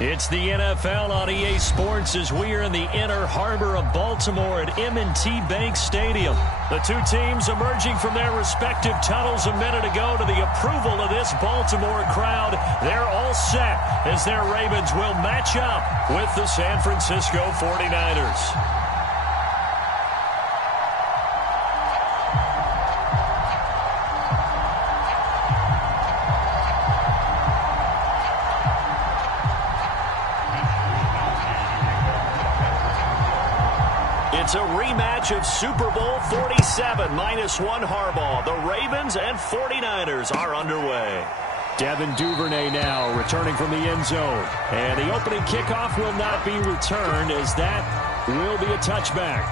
It's the NFL on EA Sports as we are in the inner harbor of Baltimore at M&T Bank Stadium. The two teams emerging from their respective tunnels a minute ago to the approval of this Baltimore crowd. They're all set as their Ravens will match up with the San Francisco 49ers. It's a rematch of Super Bowl 47 -1 Harbaugh. The Ravens and 49ers are underway. Devin Duvernay now returning from the end zone. And the opening kickoff will not be returned as that will be a touchback.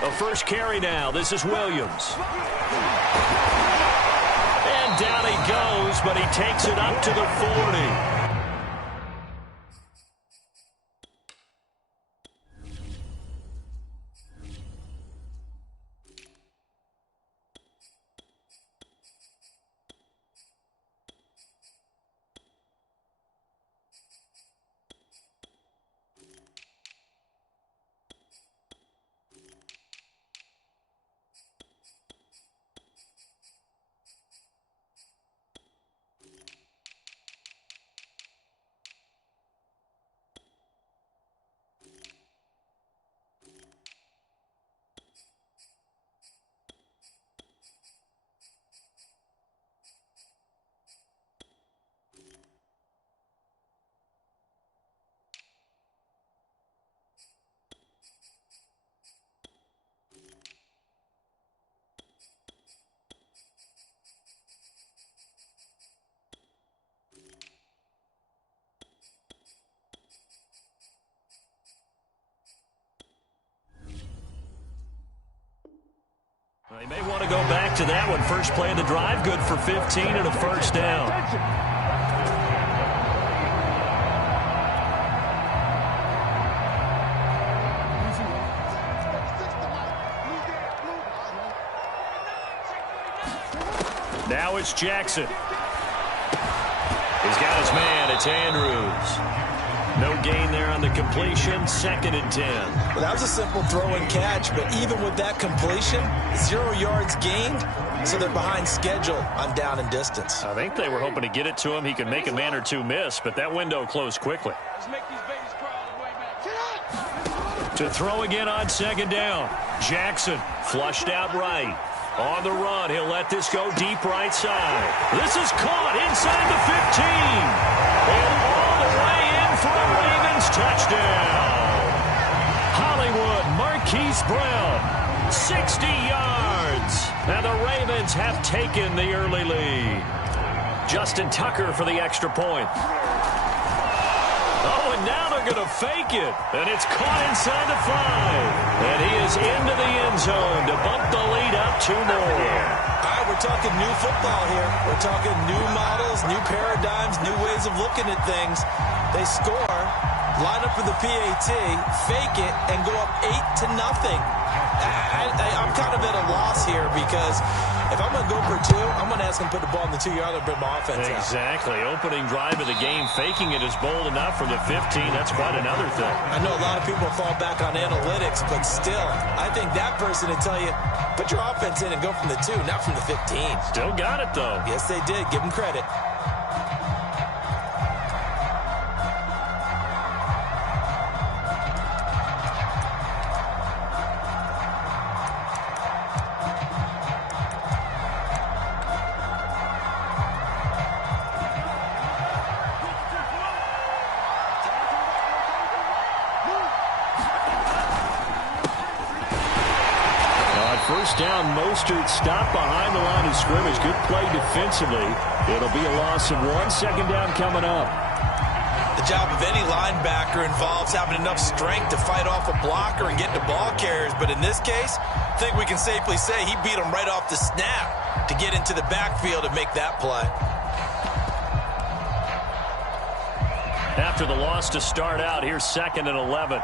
The first carry now. This is Williams. And down he goes, but he takes it up to the 40. They may want to go back to that one. First play of the drive, good for 15 and a first down. Now it's Jackson. He's got his man. It's Andrews. No gain there on the completion. 2nd and 10. Well, that was a simple throw and catch, but even with that completion, 0 yards gained, so they're behind schedule on down and distance. I think they were hoping to get it to him. He could make a man or two miss, but that window closed quickly. To throw again on 2nd down. Jackson flushed out right. On the run, he'll let this go deep right side. This is caught inside the 15. And all the way in for a Ravens touchdown. Hollywood Marquise Brown, 60 yards. And the Ravens have taken the early lead. Justin Tucker for the extra point. Oh, and now they're going to fake it. And it's caught inside the 5. And he is into the end zone to bump the lead up 2 more. All right, we're talking new football here. We're talking new models, new paradigms, new ways of looking at things. They score, line up for the PAT, fake it, and go up 8-0. I'm kind of at a loss here because if I'm going to go for 2, I'm going to ask him to put the ball in the 2-yard line and bring my offense out. Exactly. Opening drive of the game, faking it is bold enough from the 15. That's quite another thing. I know a lot of people fall back on analytics, but still, I think that person would tell you, put your offense in and go from the 2, not from the 15. Still got it, though. Yes, they did. Give them credit. First down, Mostert stopped behind the line of scrimmage. Good play defensively. It'll be a loss of 1. 2nd down coming up. The job of any linebacker involves having enough strength to fight off a blocker and get to ball carriers. But in this case, I think we can safely say he beat him right off the snap to get into the backfield and make that play. After the loss to start out, here's 2nd and 11.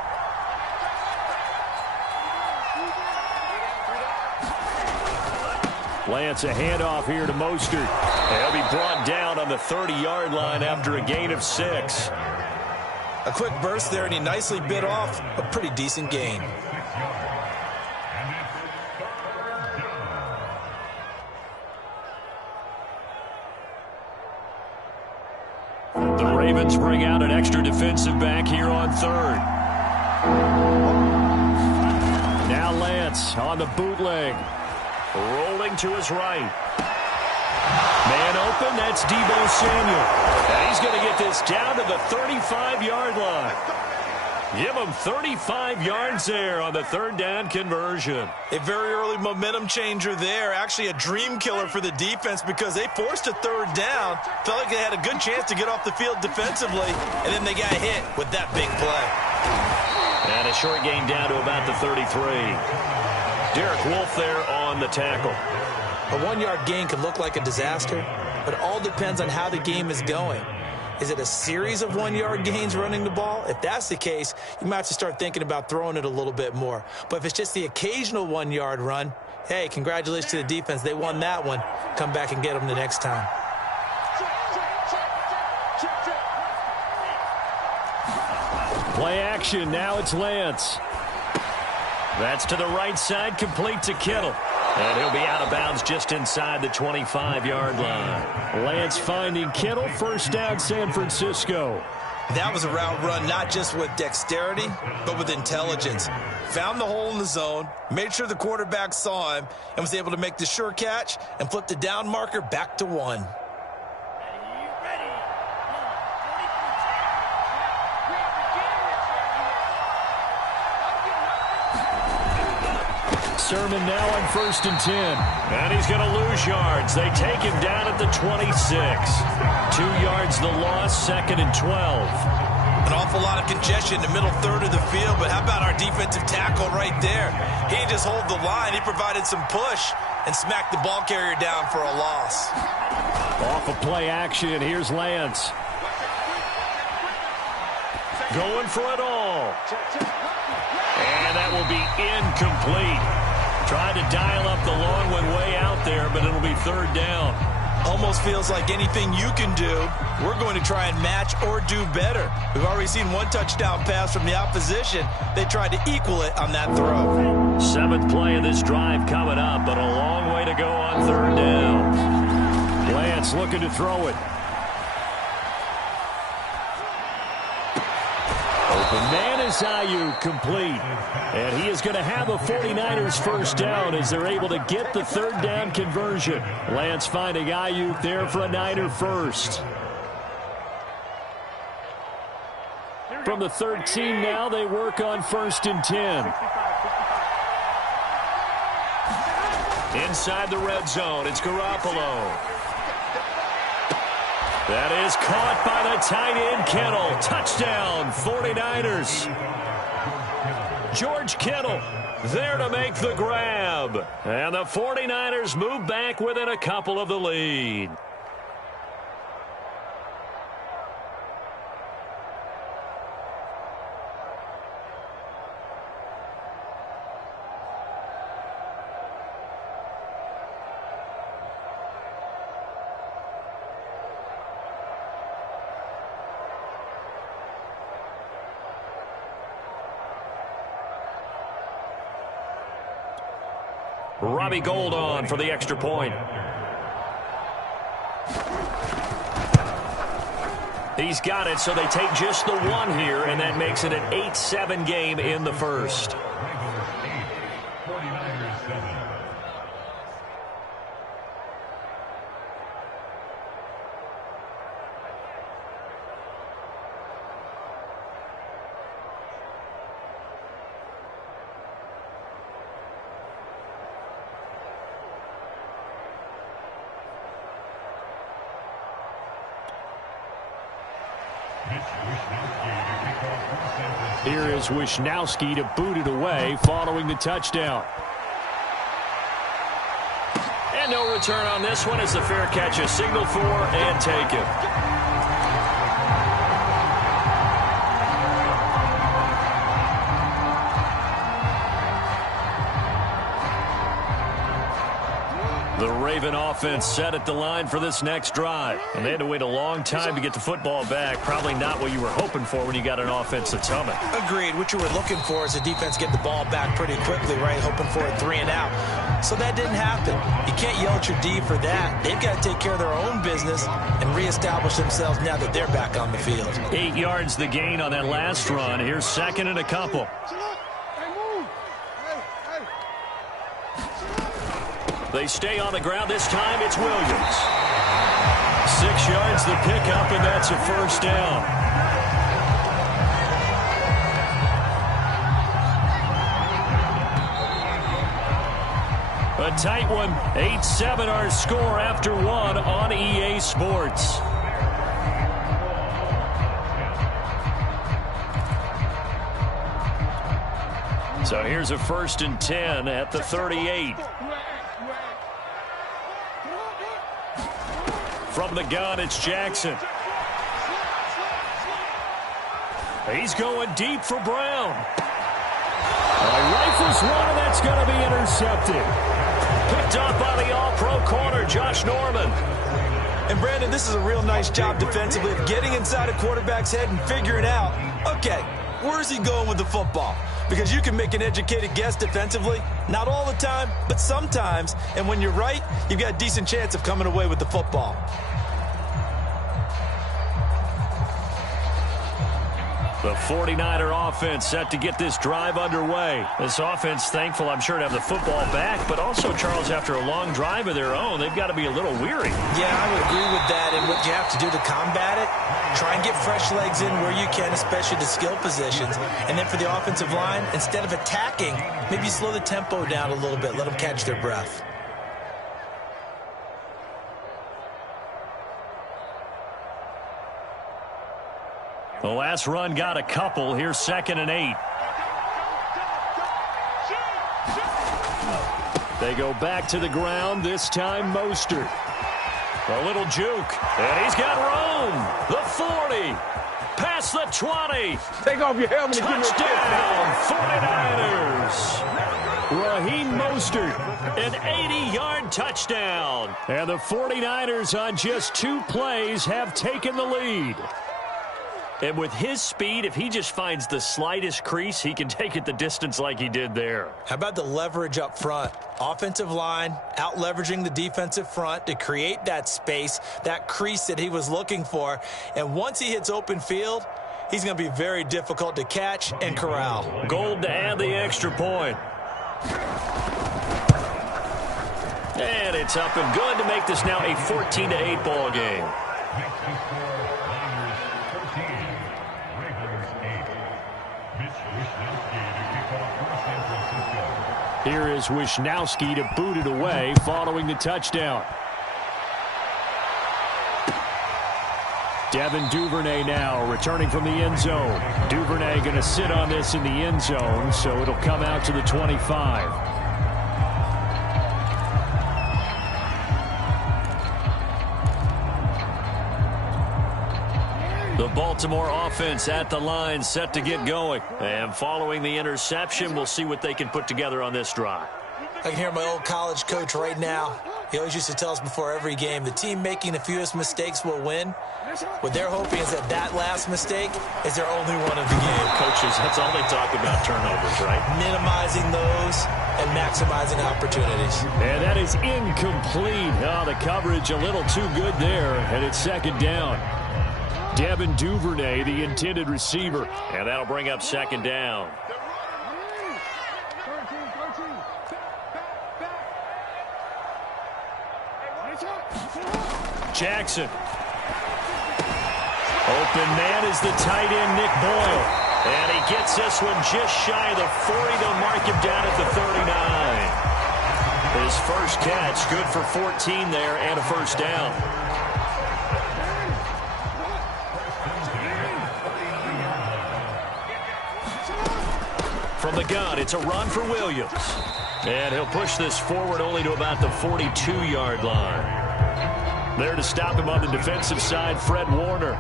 Lance, a handoff here to Mostert. He'll be brought down on the 30-yard line after a gain of 6. A quick burst there, and he nicely bit off a pretty decent gain. The Ravens bring out an extra defensive back here on 3rd. Now Lance on the bootleg. Rolling to his right. Man open, that's Deebo Samuel. And he's going to get this down to the 35-yard line. Give him 35 yards there on the 3rd down conversion. A very early momentum changer there. Actually a dream killer for the defense because they forced a 3rd down. Felt like they had a good chance to get off the field defensively, and then they got hit with that big play. And a short gain down to about the 33. Derek Wolfe there on the tackle. A 1-yard gain can look like a disaster, but it all depends on how the game is going. Is it a series of 1-yard gains running the ball? If that's the case, you might have to start thinking about throwing it a little bit more. But if it's just the occasional 1-yard run, hey, congratulations to the defense. They won that one. Come back and get them the next time. Play action. Now it's Lance. That's to the right side, complete to Kittle. And he'll be out of bounds just inside the 25-yard line. Lance finding Kittle, 1st down San Francisco. That was a route run not just with dexterity, but with intelligence. Found the hole in the zone, made sure the quarterback saw him, and was able to make the sure catch and flip the down marker back to 1. Sermon now on 1st and 10. And he's going to lose yards. They take him down at the 26. 2 yards the loss, 2nd and 12. An awful lot of congestion in the middle 3rd of the field, but how about our defensive tackle right there? He didn't just hold the line. He provided some push and smacked the ball carrier down for a loss. Off of play action, here's Lance. Going for it all. And that will be incomplete. Tried to dial up the long one way out there, but it'll be 3rd down. Almost feels like anything you can do, we're going to try and match or do better. We've already seen 1 touchdown pass from the opposition. They tried to equal it on that throw. 7th play of this drive coming up, but a long way to go on 3rd down. Lance looking to throw it. Open man is Ayuk, complete. And he is going to have a 49ers 1st down as they're able to get the 3rd down conversion. Lance finding Ayuk there for a Niner 1st. From the 13 now, they work on 1st and 10. Inside the red zone, it's Garoppolo. That is caught by the tight end, Kittle. Touchdown, 49ers. George Kittle there to make the grab. And the 49ers move back within a couple of the lead. Robbie Gould on for the extra point. He's got it, so they take just the 1 here, and that makes it an 8-7 game in the 1st. Here is Wisnowski to boot it away following the touchdown. And no return on this one as the fair catch is signaled for and taken. The Raven offense set at the line for this next drive. And they had to wait a long time to get the football back. Probably not what you were hoping for when you got an offense that's humming. Agreed. What you were looking for is the defense get the ball back pretty quickly, right? Hoping for a 3 and out. So that didn't happen. You can't yell at your D for that. They've got to take care of their own business and reestablish themselves now that they're back on the field. 8 yards the gain on that last run. Here's second and a couple. They stay on the ground. This time it's Williams. 6 yards the pickup, and that's a first down. A tight one. 8-7 our score after one on EA Sports. So here's a 1st and 10 at the 38. From the gun, it's Jackson. He's going deep for Brown. Rifles one, and that's going to be intercepted. Picked up by the all-pro corner, Josh Norman. And, Brandon, this is a real nice job defensively of getting inside a quarterback's head and figuring out, okay, where's he going with the football? Because you can make an educated guess defensively. Not all the time, but sometimes. And when you're right, you've got a decent chance of coming away with the football. The 49er offense set to get this drive underway. This offense thankful, I'm sure, to have the football back, but also, Charles, after a long drive of their own, they've got to be a little weary. Yeah, I would agree with that. And what you have to do to combat it, try and get fresh legs in where you can, especially the skill positions. And then for the offensive line, instead of attacking, maybe slow the tempo down a little bit. Let them catch their breath. The last run got a couple. Here's 2nd and 8. They go back to the ground. This time Mostert. A little juke. And he's got room. The 40. Past the 20. Take off your helmet. Touchdown, 49ers. Raheem Mostert, an 80-yard touchdown. And the 49ers on just 2 plays have taken the lead. And with his speed, if he just finds the slightest crease, he can take it the distance like he did there. How about the leverage up front? Offensive line out-leveraging the defensive front to create that space, that crease that he was looking for. And once he hits open field, he's going to be very difficult to catch and corral. Gold to add the extra point. And it's up and good to make this now a 14-8 ball game. Here is Wisnowski to boot it away following the touchdown. Devin Duvernay now returning from the end zone. Duvernay going to sit on this in the end zone, so it'll come out to the 25. The Baltimore offense at the line set to get going. And following the interception, we'll see what they can put together on this drive. I can hear my old college coach right now. He always used to tell us before every game, the team making the fewest mistakes will win. What they're hoping is that that last mistake is their only one of the game. Coaches, that's all they talk about, turnovers, right? Minimizing those and maximizing opportunities. And that is incomplete. Oh, the coverage a little too good there, and it's 2nd down. Devin Duvernay, the intended receiver. And that'll bring up 2nd down. Jackson. Open man is the tight end, Nick Boyle. And he gets this one just shy of the 40. They'll mark him down at the 39. His first catch, good for 14 there and a first down. From the gun, it's a run for Williams. And he'll push this forward only to about the 42-yard line. There to stop him on the defensive side, Fred Warner.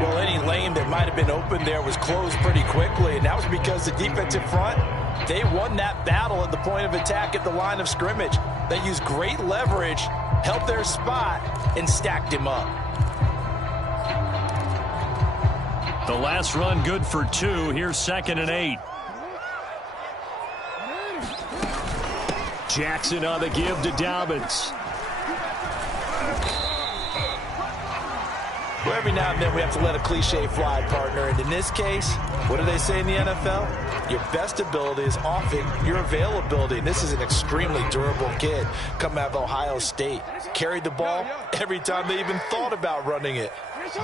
Well, any lane that might have been open there was closed pretty quickly, and that was because the defensive front They won that battle at the point of attack at the line of scrimmage. They used great leverage, held their spot, and stacked him up. The last run good for 2. Here's 2nd and 8. Jackson on the give to Dobbins. Well, every now and then we have to let a cliche fly, partner. And in this case, what do they say in the NFL? Your best ability is often your availability. And this is an extremely durable kid coming out of Ohio State. Carried the ball every time they even thought about running it.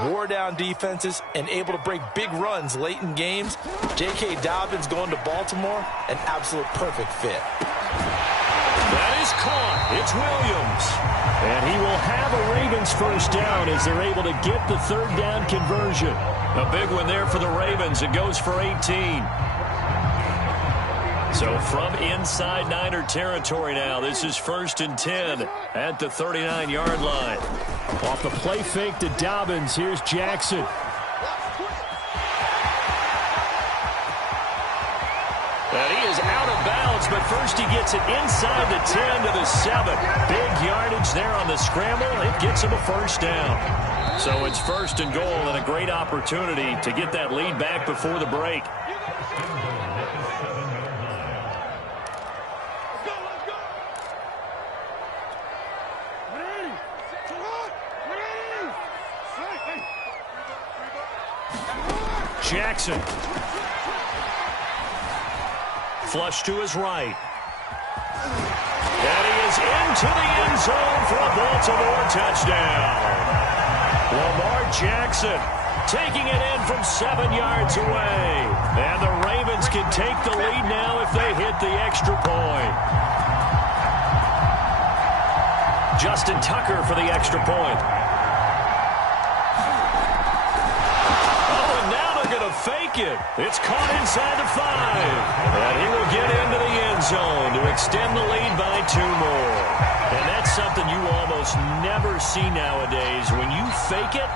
Wore down defenses and able to break big runs late in games. J.K. Dobbins going to Baltimore, an absolute perfect fit. That is caught. It's Williams. And he will have a Ravens first down as they're able to get the 3rd down conversion. A big one there for the Ravens. It goes for 18. So from inside Niner territory now, this is 1st and 10 at the 39-yard line. Off the play fake to Dobbins, here's Jackson. And he is out of bounds, but first he gets it inside the 10 to the 7. Big yardage there on the scramble. It gets him a first down. So it's 1st and goal and a great opportunity to get that lead back before the break. Jackson. Flush to his right. And he is into the end zone for a Baltimore touchdown. Lamar Jackson taking it in from 7 yards away. And the Ravens can take the lead now if they hit the extra point. Justin Tucker for the extra point. Fake it. It's caught inside the 5. And he will get into the end zone to extend the lead by 2 more. And that's something you almost never see nowadays. When you fake it,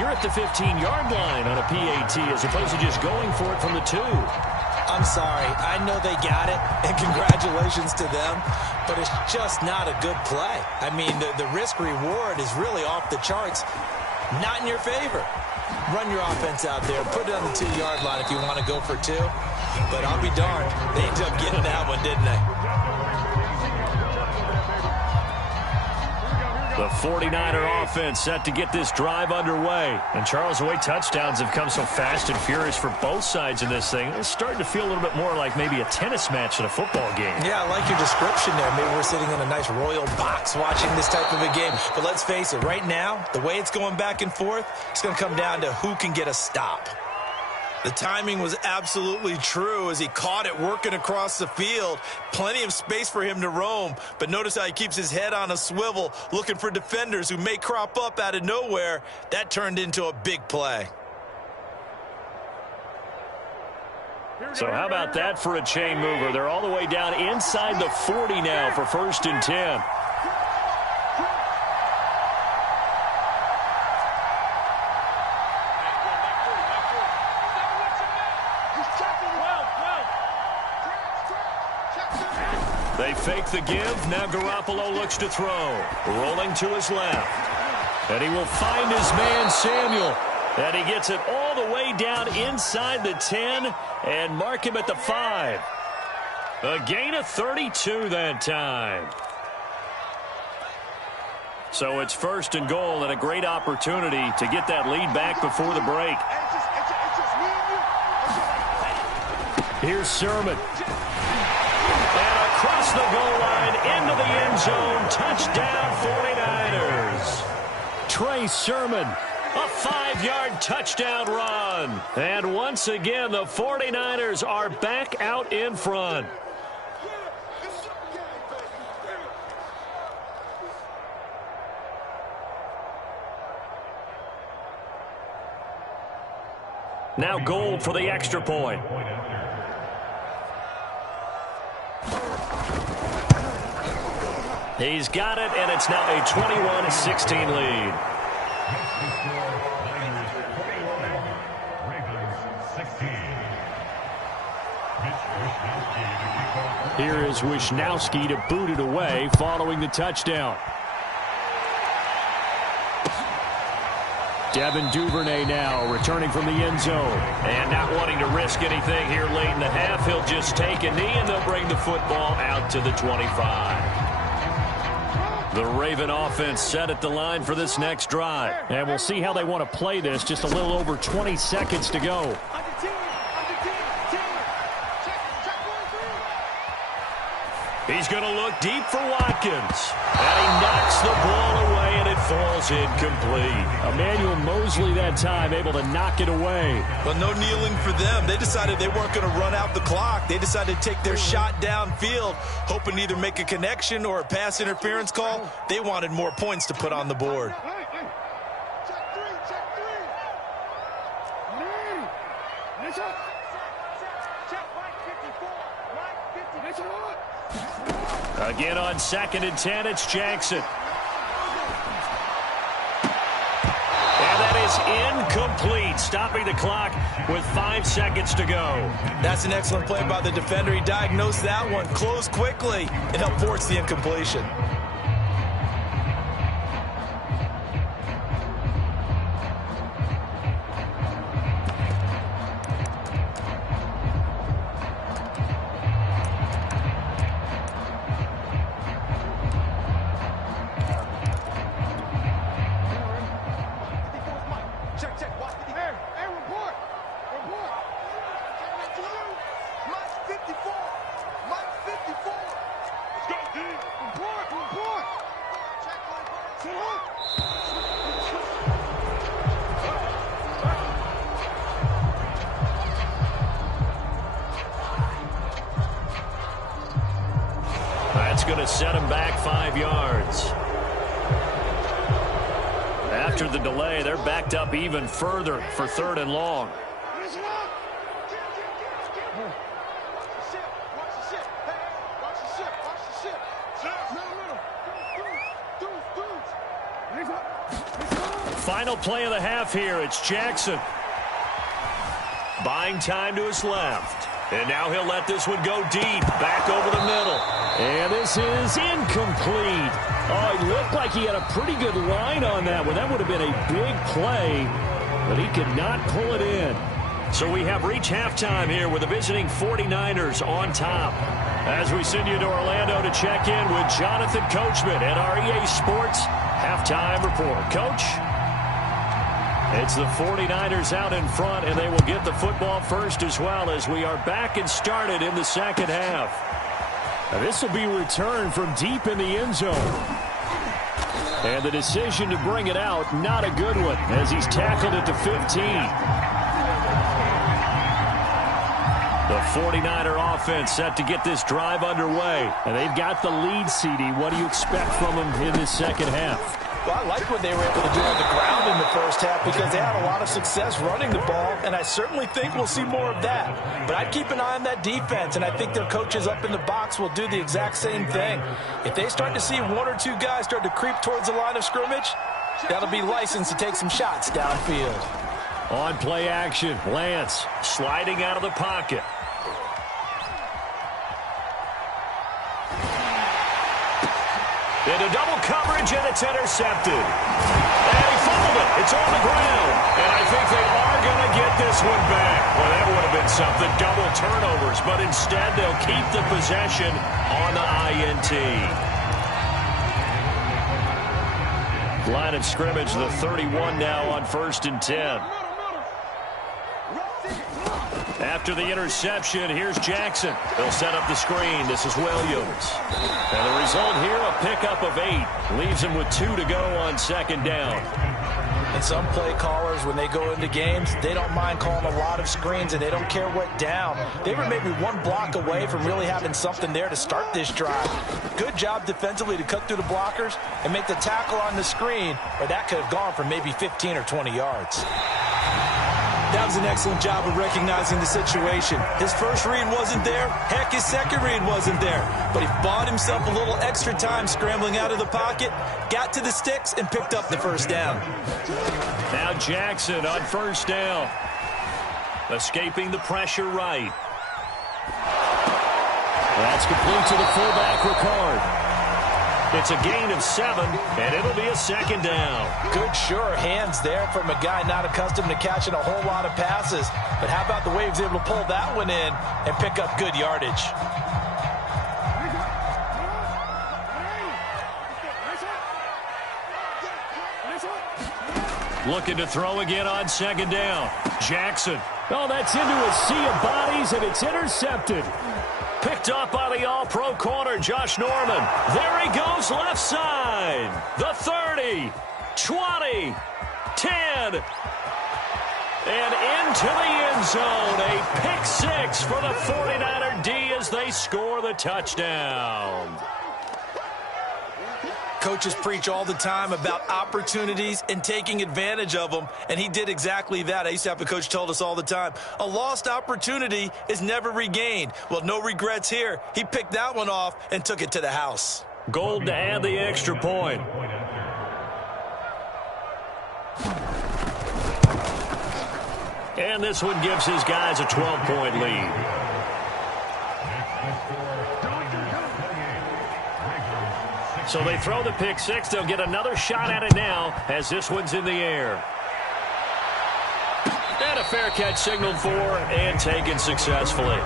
you're at the 15-yard line on a PAT as opposed to just going for it from the 2. I'm sorry. I know they got it, and congratulations to them, but it's just not a good play. I mean, the risk-reward is really off the charts. Not in your favor. Run your offense out there. Put it on the 2-yard line if you want to go for 2. But I'll be darned. They ended up getting that one, didn't they? The 49er offense set to get this drive underway. And Charles, the way touchdowns have come so fast and furious for both sides in this thing, it's starting to feel a little bit more like maybe a tennis match than a football game. Yeah, I like your description there. Maybe we're sitting in a nice royal box watching this type of a game. But let's face it, right now, the way it's going back and forth, it's going to come down to who can get a stop. The timing was absolutely true as he caught it working across the field. Plenty of space for him to roam. But notice how he keeps his head on a swivel, looking for defenders who may crop up out of nowhere. That turned into a big play. So how about that for a chain mover? They're all the way down inside the 40 now for 1st and 10. They fake the give. Now Garoppolo looks to throw. Rolling to his left. And he will find his man, Samuel. And he gets it all the way down inside the 10 and mark him at the 5. A gain of 32 that time. So it's 1st and goal and a great opportunity to get that lead back before the break. Here's Sermon. Across the goal line, into the end zone, touchdown 49ers. Trey Sermon, a 5-yard touchdown run. And once again, the 49ers are back out in front. Now Gold for the extra point. He's got it, and it's now a 21-16 lead. Here is Wisnowski to boot it away following the touchdown. Devin Duvernay now returning from the end zone. And not wanting to risk anything here late in the half, he'll just take a knee and they'll bring the football out to the 25. The Raven offense set at the line for this next drive. And we'll see how they want to play this. Just a little over 20 seconds to go. He's going to look deep for Watkins. And he knocks the ball away, and it falls incomplete. Emmanuel Mosley that time able to knock it away. But no kneeling for them. They decided they weren't going to run out the clock. They decided to take their shot downfield, hoping to either make a connection or a pass interference call. They wanted more points to put on the board. Again on 2nd and 10, it's Jackson. And that is incomplete, stopping the clock with 5 seconds to go. That's an excellent play by the defender. He diagnosed that one, closed quickly, and helped force the incompletion. That's going to set him back 5 yards. After the delay, they're backed up even further for 3rd and long. Final play of the half here. It's Jackson. Buying time to his left. And now he'll let this one go deep, back over the middle. And this is incomplete. Oh, it looked like he had a pretty good line on that one. That would have been a big play, but he could not pull it in. So we have reached halftime here with the visiting 49ers on top. As we send you to Orlando to check in with Jonathan Coachman at our EA Sports Halftime Report. Coach? It's the 49ers out in front, and they will get the football first as well as we are back and started in the second half. Now this will be returned from deep in the end zone. And the decision to bring it out, not a good one, as he's tackled it to 15. The 49er offense set to get this drive underway. And they've got the lead, CD. What do you expect from them in this second half? Well, I like what they were able to do on the ground in the first half because they had a lot of success running the ball, and I certainly think we'll see more of that. But I'd keep an eye on that defense, and I think their coaches up in the box will do the exact same thing. If they start to see 1 or 2 guys start to creep towards the line of scrimmage, that'll be licensed to take some shots downfield. On play action, Lance sliding out of the pocket. Into double coverage, and it's intercepted. And he fumbled it. It's on the ground. And I think they are going to get this one back. Well, that would have been something. Double turnovers. But instead, they'll keep the possession on the INT. Line of scrimmage, the 31 now on 1st and 10. After the interception, here's Jackson. They'll set up the screen. This is Williams. And the result here, a pickup of 8. Leaves him with 2 to go on 2nd down. And some play callers, when they go into games, they don't mind calling a lot of screens, and they don't care what down. They were maybe 1 block away from really having something there to start this drive. Good job defensively to cut through the blockers and make the tackle on the screen, or that could have gone for maybe 15 or 20 yards. That was an excellent job of recognizing the situation. His first read wasn't there. Heck, his second read wasn't there. But he bought himself a little extra time scrambling out of the pocket, got to the sticks, and picked up the first down. Now Jackson on 1st down. Escaping the pressure right. That's complete to the fullback, Ricard. It's a gain of 7, and it'll be a second down. Good, sure hands there from a guy not accustomed to catching a whole lot of passes. But how about the way he was able to pull that one in and pick up good yardage? Looking to throw again on second down. Jackson. Oh, that's into a sea of bodies, and it's intercepted. Picked up by the all-pro corner, Josh Norman. There he goes, left side. The 30, 20, 10. And into the end zone. A pick 6 for the 49er D as they score the touchdown. Coaches preach all the time about opportunities and taking advantage of them, and he did exactly that. I used to have a coach told us all the time, a lost opportunity is never regained. Well, no regrets here. He picked that one off and took it to the house. Gold to add the extra point. And this one gives his guys a 12-point lead. So they throw the pick 6. They'll get another shot at it now as this one's in the air. And a fair catch signaled for and taken successfully.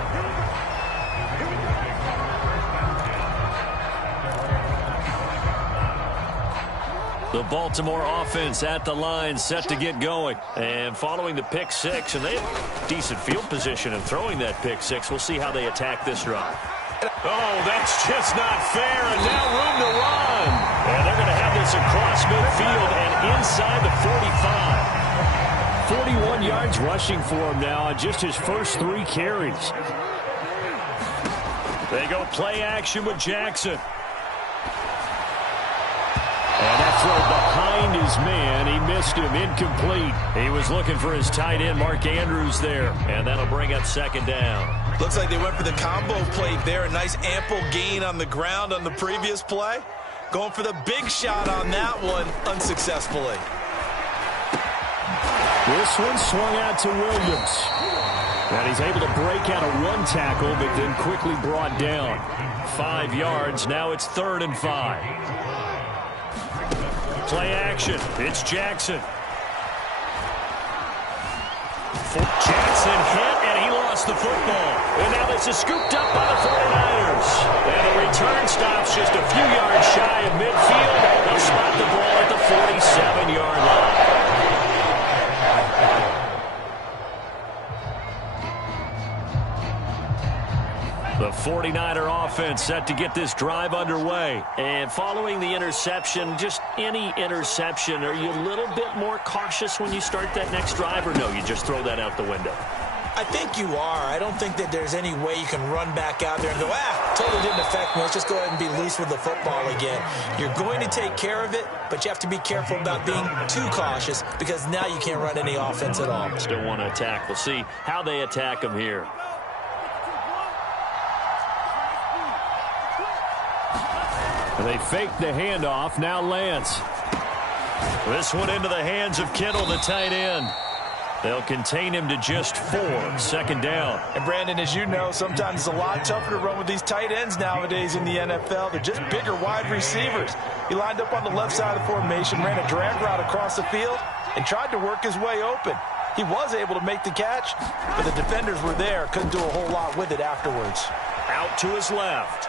The Baltimore offense at the line set to get going. And following the pick 6, and they have decent field position in throwing that pick 6. We'll see how they attack this drive. Oh, that's just not fair, and now room to run. And they're going to have this across midfield and inside the 45. 41 yards rushing for him now on just his first 3 carries. They go play action with Jackson. And that throw behind his man, he missed him, incomplete. He was looking for his tight end, Mark Andrews, there. And that'll bring up second down. Looks like they went for the combo play there. A nice ample gain on the ground on the previous play. Going for the big shot on that one unsuccessfully. This one swung out to Williams. And he's able to break out of 1 tackle, but then quickly brought down. 5 yards. Now it's 3rd and 5. Play action. It's Jackson. Jackson hit, and he lost the football. And now this is scooped up by the 49ers. And the return stops just a few yards shy of midfield. They'll spot the ball at the 47-yard line. The 49er offense set to get this drive underway. And following the interception, just any interception, are you a little bit more cautious when you start that next drive, or no, you just throw that out the window? I think you are. I don't think that there's any way you can run back out there and go, totally didn't affect me. Let's just go ahead and be loose with the football again. You're going to take care of it, but you have to be careful about being too cautious because now you can't run any offense at all. Still want to attack. We'll see how they attack them here. They fake the handoff. Now Lance. This one into the hands of Kittle, the tight end. They'll contain him to just 4. Second down. And Brandon, as you know, sometimes it's a lot tougher to run with these tight ends nowadays in the NFL. They're just bigger wide receivers. He lined up on the left side of the formation, ran a drag route across the field, and tried to work his way open. He was able to make the catch, but the defenders were there. Couldn't do a whole lot with it afterwards. Out to his left.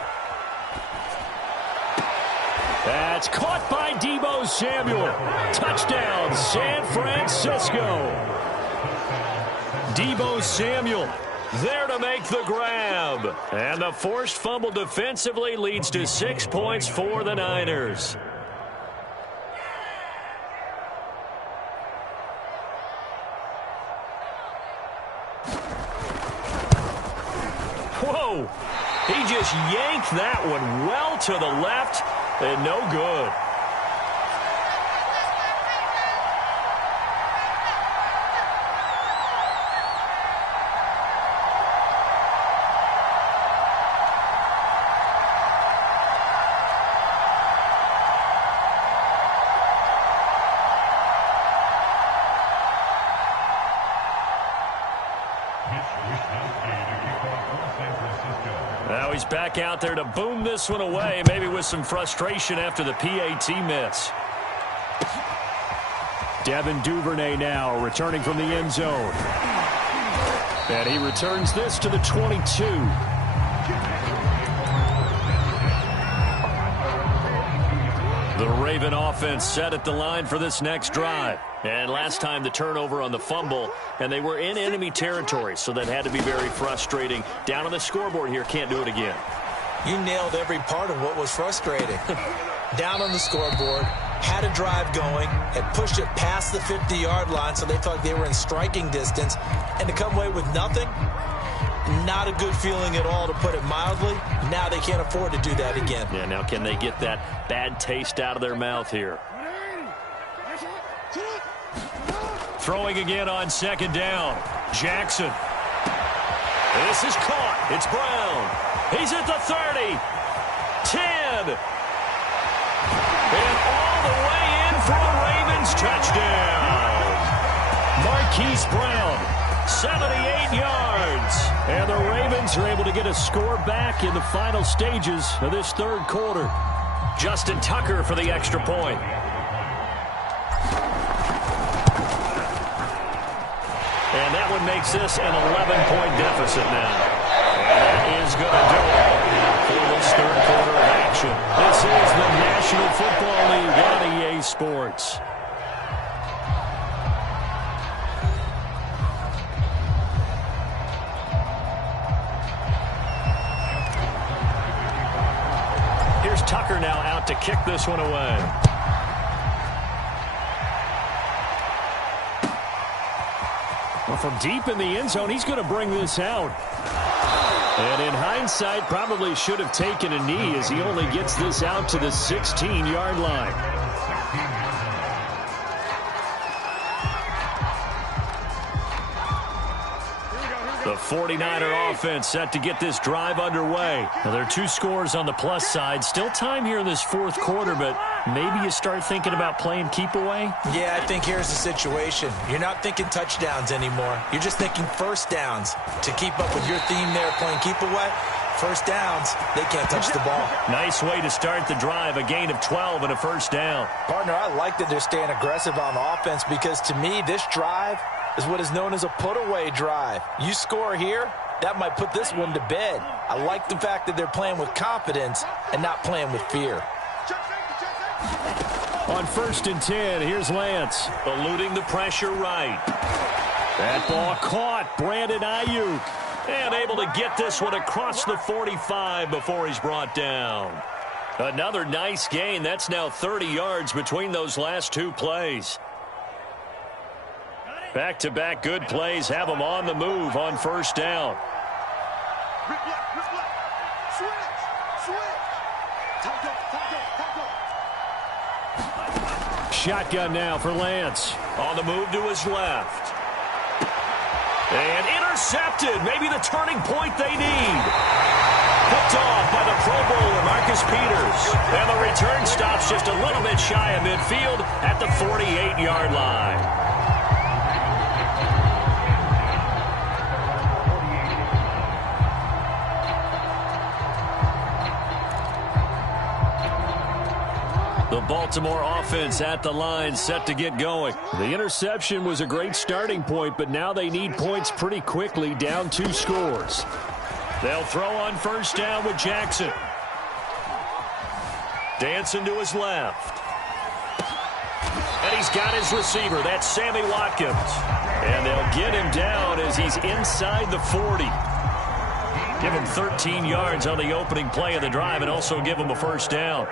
That's caught by Deebo Samuel. Touchdown, San Francisco. Deebo Samuel there to make the grab. And the forced fumble defensively leads to 6 points for the Niners. Whoa! He just yanked that one well to the left. And no good. he's back out there to boom this one away, maybe with some frustration after the PAT miss. Devin Duvernay now returning from the end zone. And he returns this to the 22. The Raven offense set at the line for this next drive. And last time the turnover on the fumble, and they were in enemy territory, so that had to be very frustrating. Down on the scoreboard here, can't do it again. You nailed every part of what was frustrating. Down on the scoreboard, had a drive going, and pushed it past the 50-yard line so they felt like they were in striking distance, and to come away with nothing, not a good feeling at all, to put it mildly. Now they can't afford to do that again. Yeah, now can they get that bad taste out of their mouth here? Throwing again on second down. Jackson. This is caught. It's Brown. He's at the 30. 10. And all the way in for a Ravens touchdown. Marquise Brown, 78 yards. And the Ravens are able to get a score back in the final stages of this third quarter. Justin Tucker for the extra point. And that one makes this an 11-point deficit now. And that is going to do it for this third quarter of action. This is the National Football League on EA Sports. Here's Tucker now out to kick this one away. Well, from deep in the end zone, he's going to bring this out. And in hindsight, probably should have taken a knee as he only gets this out to the 16-yard line. The 49er offense set to get this drive underway. Now, there are two scores on the plus side. Still time here in this fourth quarter, but maybe you start thinking about playing keep away? Yeah, I think here's the situation. You're not thinking touchdowns anymore. You're just thinking first downs. To keep up with your theme there, playing keep away, first downs, they can't touch the ball. Nice way to start the drive, a gain of 12 and a first down. Partner, I like that they're staying aggressive on offense because, to me, this drive is what is known as a put-away drive. You score here, that might put this one to bed. I like the fact that they're playing with confidence and not playing with fear. On 1st and 10, here's Lance. Eluding the pressure right. That ball caught. Brandon Ayuk. And able to get this one across the 45 before he's brought down. Another nice gain. That's now 30 yards between those last two plays. Back-to-back good plays have them on the move on first down. Shotgun now for Lance. On the move to his left. And intercepted. Maybe the turning point they need. Picked off by the Pro Bowler, Marcus Peters. And the return stops just a little bit shy of midfield at the 48-yard line. The Baltimore offense at the line, set to get going. The interception was a great starting point, but now they need points pretty quickly, down 2 scores. They'll throw on first down with Jackson. Dancing to his left. And he's got his receiver. That's Sammy Watkins. And they'll get him down as he's inside the 40. Give him 13 yards on the opening play of the drive and also give him a first down.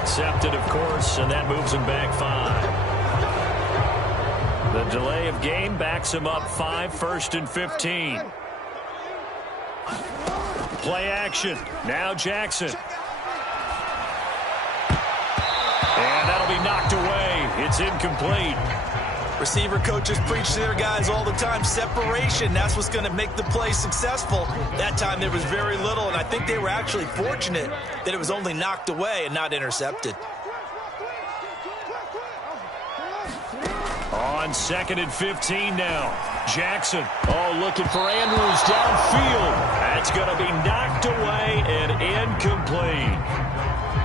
Accepted, of course, and that moves him back 5. The delay of game backs him up 5, 1st and 15. Play action. Now Jackson. And that'll be knocked away. It's incomplete. Receiver coaches preach to their guys all the time. Separation, that's what's going to make the play successful. That time there was very little, and I think they were actually fortunate that it was only knocked away and not intercepted. On 2nd and 15 now. Jackson, looking for Andrews downfield. That's going to be knocked away and incomplete.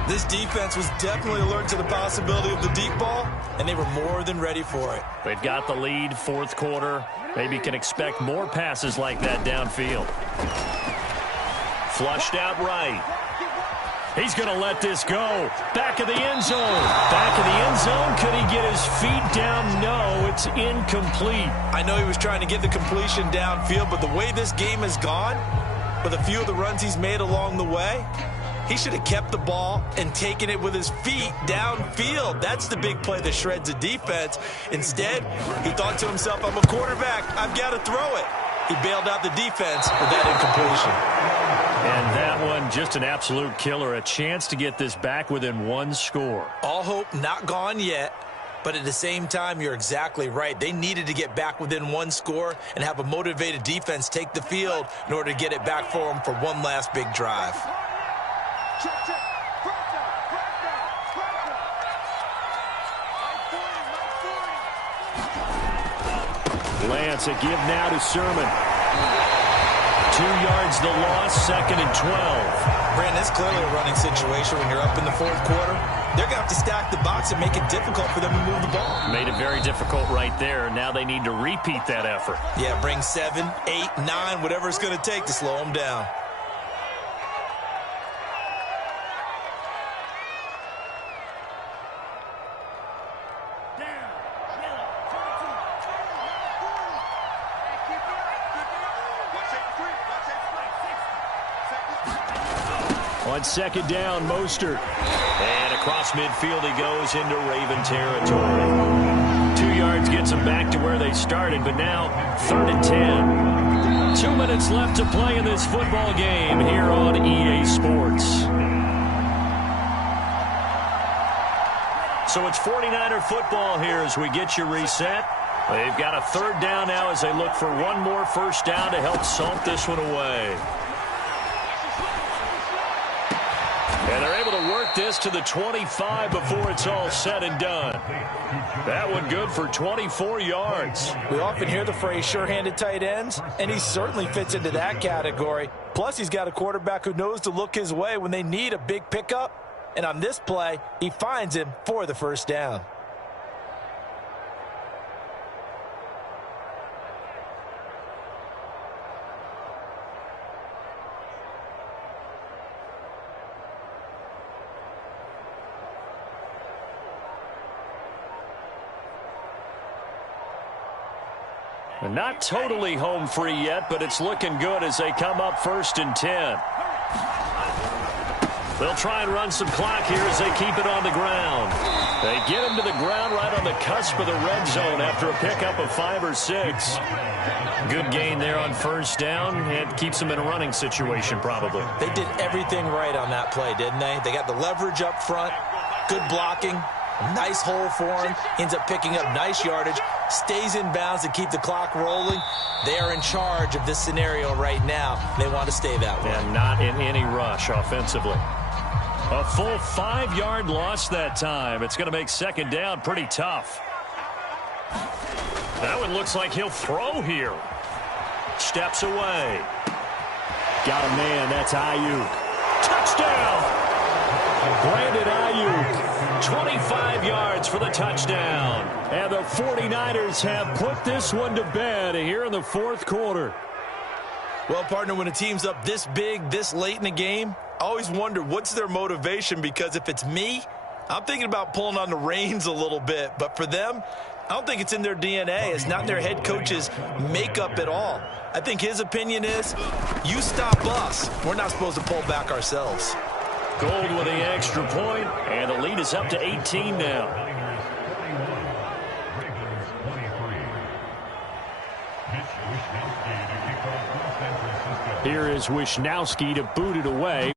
This defense was definitely alert to the possibility of the deep ball, and they were more than ready for it. They've got the lead, fourth quarter. Maybe can expect more passes like that downfield. Flushed out right. He's going to let this go. Back of the end zone. Back of the end zone. Could he get his feet down? No, it's incomplete. I know he was trying to get the completion downfield, but the way this game has gone, with a few of the runs he's made along the way, he should have kept the ball and taken it with his feet downfield. That's the big play that shreds a defense. Instead, he thought to himself, I'm a quarterback. I've got to throw it. He bailed out the defense with that incompletion. And that one, just an absolute killer. A chance to get this back within one score. All hope not gone yet, but at the same time, you're exactly right. They needed to get back within one score and have a motivated defense take the field in order to get it back for them for one last big drive. Lance, a give now to Sermon. 2 yards the loss, 2nd and 12. Brandon, it's clearly a running situation when you're up in the fourth quarter. They're going to have to stack the box and make it difficult for them to move the ball. Made it very difficult right there. Now they need to repeat that effort. Yeah, bring 7, 8, 9, whatever it's going to take to slow them down. On 2nd down, Mostert. And across midfield he goes into Raven territory. 2 yards gets them back to where they started, but now 3rd and 10. 2 minutes left to play in this football game here on EA Sports. So it's 49er football here as we get you reset. They've got a 3rd down now as they look for one more first down to help salt this one away. And they're able to work this to the 25 before it's all said and done. That one good for 24 yards. We often hear the phrase sure-handed tight ends, and he certainly fits into that category. Plus, he's got a quarterback who knows to look his way when they need a big pickup. And on this play, he finds him for the first down. Not totally home free yet, but it's looking good as they come up 1st and 10. They'll try and run some clock here as they keep it on the ground. They get him to the ground right on the cusp of the red zone after a pickup of 5 or 6. Good gain there on first down. It keeps them in a running situation probably. They did everything right on that play, didn't they? They got the leverage up front, good blocking, nice hole for him, ends up picking up nice yardage, stays in bounds to keep the clock rolling. They are in charge of this scenario right now. They want to stay that way. And not in any rush offensively. A full 5-yard loss that time. It's going to make 2nd down pretty tough. That one looks like he'll throw here. Steps away. Got a man. That's Ayuk. Touchdown! Brandon Ayuk, 25 yards for the touchdown. And the 49ers have put this one to bed here in the fourth quarter. Well, partner, when a team's up this big, this late in the game, I always wonder what's their motivation, because if it's me, I'm thinking about pulling on the reins a little bit. But for them, I don't think it's in their DNA. It's not in their head coach's makeup at all. I think his opinion is, you stop us. We're not supposed to pull back ourselves. Gold with the extra point, and the lead is up to 18 now. Here is Wisnowski to boot it away